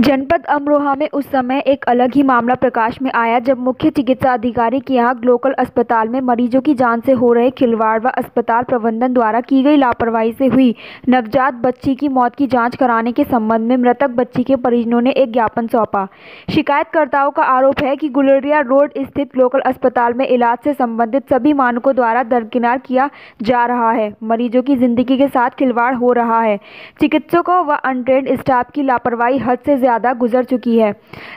जनपद अमरोहा में उस समय एक अलग ही मामला प्रकाश में आया जब मुख्य चिकित्सा अधिकारी के यहाँ लोकल अस्पताल में मरीजों की जान से हो रहे खिलवाड़ व अस्पताल प्रबंधन द्वारा की गई लापरवाही से हुई नवजात बच्ची की मौत की जांच कराने के संबंध में मृतक बच्ची के परिजनों ने एक ज्ञापन सौंपा। शिकायतकर्ताओं का आरोप है कि गुलेरिया रोड स्थित लोकल अस्पताल में इलाज से संबंधित सभी मानकों द्वारा दरकिनार किया जा रहा है। मरीजों की जिंदगी के साथ खिलवाड़ हो रहा है। चिकित्सकों व अनट्रेन्ड स्टाफ की लापरवाही हद से ज्यादा गुजर चुकी है।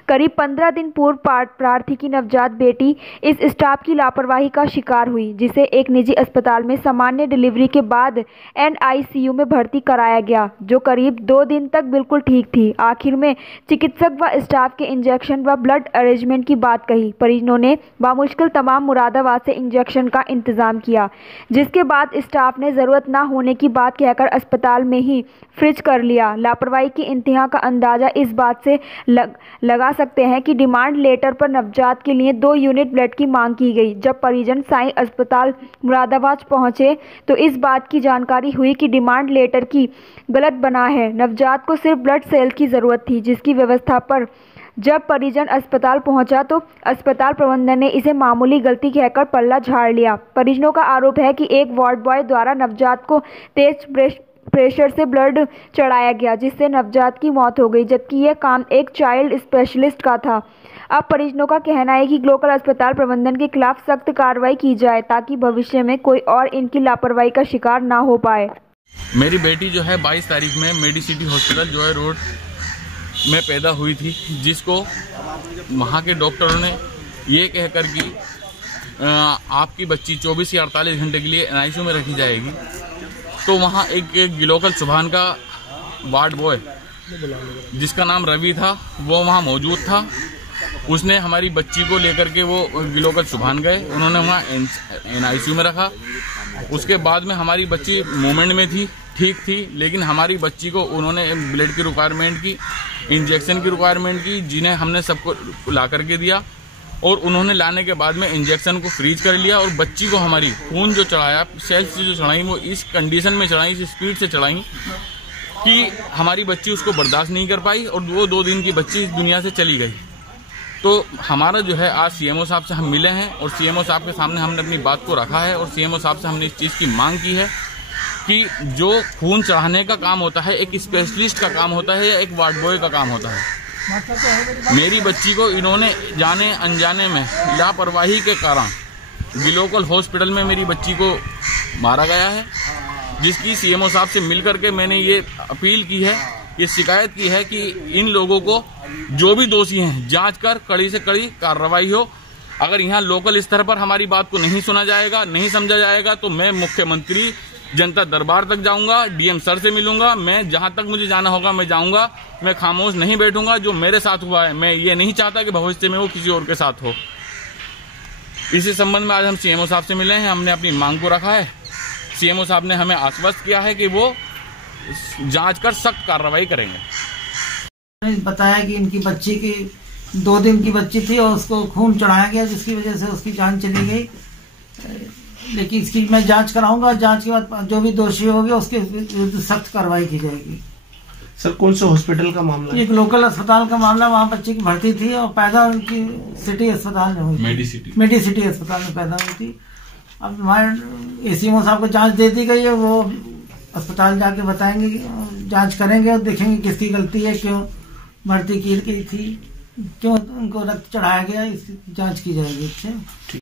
करीब 15 दिन पूर्व प्रार्थी की नवजात बेटी इस स्टाफ की लापरवाही का शिकार हुई, जिसे एक निजी अस्पताल में सामान्य डिलीवरी के बाद NICU में भर्ती कराया गया, जो करीब 2 दिन तक बिल्कुल ठीक थी। आखिर में चिकित्सक व स्टाफ के इंजेक्शन व ब्लड अरेंजमेंट की बात कही। परिजनों ने बामुश्किल तमाम मुरादाबाद से इंजेक्शन का इंतजाम किया, जिसके बाद स्टाफ ने जरूरत न होने की बात कहकर अस्पताल में ही फ्रिज कर लिया। लापरवाही की इंतहा का अंदाजा इस बात से लगा सकते हैं कि डिमांड लेटर पर नवजात के लिए 2 यूनिट ब्लड की मांग की गई। जब परिजन साईं अस्पताल मुरादाबाद पहुंचे तो इस बात की जानकारी हुई कि डिमांड लेटर की गलत बना है। नवजात को सिर्फ ब्लड सेल की जरूरत थी, जिसकी व्यवस्था पर जब परिजन अस्पताल पहुंचा तो अस्पताल प्रबंधन ने इसे मामूली गलती कहकर पल्ला झाड़ लिया। परिजनों का आरोप है कि एक वार्ड बॉय द्वारा नवजात को तेज प्रेशर से ब्लड चढ़ाया गया, जिससे नवजात की मौत हो गई, जबकि यह काम एक चाइल्ड स्पेशलिस्ट का था। अब परिजनों का कहना है कि लोकल अस्पताल प्रबंधन के खिलाफ सख्त कार्रवाई की जाए ताकि भविष्य में कोई और इनकी लापरवाही का शिकार ना हो पाए। मेरी बेटी जो है 22 तारीख में मेडिसिटी हॉस्पिटल जो है रोड में पैदा हुई थी, जिसको वहाँ के डॉक्टरों ने ये कहकर कि आपकी बच्ची 24 या 48 घंटे के लिए NICU में रखी जाएगी। तो वहाँ एक लोकल सुभान का वार्ड बॉय जिसका नाम रवि था, वो वहाँ मौजूद था। उसने हमारी बच्ची को लेकर के वो लोकल सुभान गए, उन्होंने वहाँ NICU में रखा। उसके बाद में हमारी बच्ची मूवमेंट में थी, ठीक थी, लेकिन हमारी बच्ची को उन्होंने ब्लड की रिक्वायरमेंट की, इंजेक्शन की रिक्वायरमेंट की, जिन्हें हमने सबको ला करके दिया और उन्होंने लाने के बाद में इंजेक्शन को फ्रीज कर लिया और बच्ची को हमारी खून जो चढ़ाया, सेल्स जो चढ़ाई, वो इस कंडीशन में चढ़ाई, इस स्पीड से चढ़ाई कि हमारी बच्ची उसको बर्दाश्त नहीं कर पाई और वो 2 दिन की बच्ची इस दुनिया से चली गई। तो हमारा जो है आज CMO साहब से हम मिले हैं और CMO साहब के सामने हमने अपनी बात को रखा है और CMO साहब से हमने इस चीज़ की मांग की है कि जो खून चढ़ाने का काम होता है एक स्पेशलिस्ट का काम होता है या एक वार्ड बॉय का काम होता है। मेरी बच्ची को इन्होंने जाने अनजाने में लापरवाही के कारण लोकल हॉस्पिटल में मेरी बच्ची को मारा गया है, जिसकी CMO साहब से मिलकर के मैंने ये अपील की है, ये शिकायत की है कि इन लोगों को जो भी दोषी हैं जांच कर कड़ी से कड़ी कार्रवाई हो। अगर यहाँ लोकल स्तर पर हमारी बात को नहीं सुना जाएगा, नहीं समझा जाएगा, तो मैं मुख्यमंत्री जनता दरबार तक जाऊंगा, DM सर से मिलूंगा, मैं जहां तक मुझे जाना होगा मैं जाऊंगा। मैं खामोश नहीं बैठूंगा। जो मेरे साथ हुआ है, मैं ये नहीं चाहता कि भविष्य में वो किसी और के साथ हो। इसी संबंध में आज हम CMO साहब से मिले हैं, हमने अपनी मांग को रखा है। CMO साहब ने हमें आश्वस्त किया है कि वो जांच कर सख्त कार्रवाई करेंगे। बताया कि इनकी बच्ची की 2 दिन की बच्ची थी और उसको खून चढ़ाया गया, जिसकी वजह से उसकी जान चली गई। लेकिन इसकी मैं जांच कराऊंगा, जांच के बाद जो भी दोषी होंगे उसके विरुद्ध सख्त कार्रवाई की जाएगी। सर, कौन से हॉस्पिटल का मामला? एक लोकल अस्पताल का मामला। वहाँ बच्ची की भर्ती थी और पैदा उनकी सिटी अस्पताल में हुई, मेडिसिटी अस्पताल में पैदा हुई थी। अब हमारे CMO साहब को जांच दे दी गई है, वो अस्पताल जाके बताएंगे, जांच करेंगे और देखेंगे किसकी गलती है, क्यों भर्ती की गई थी, क्यों उनको रक्त चढ़ाया गया, इसकी जांच की जाएगी।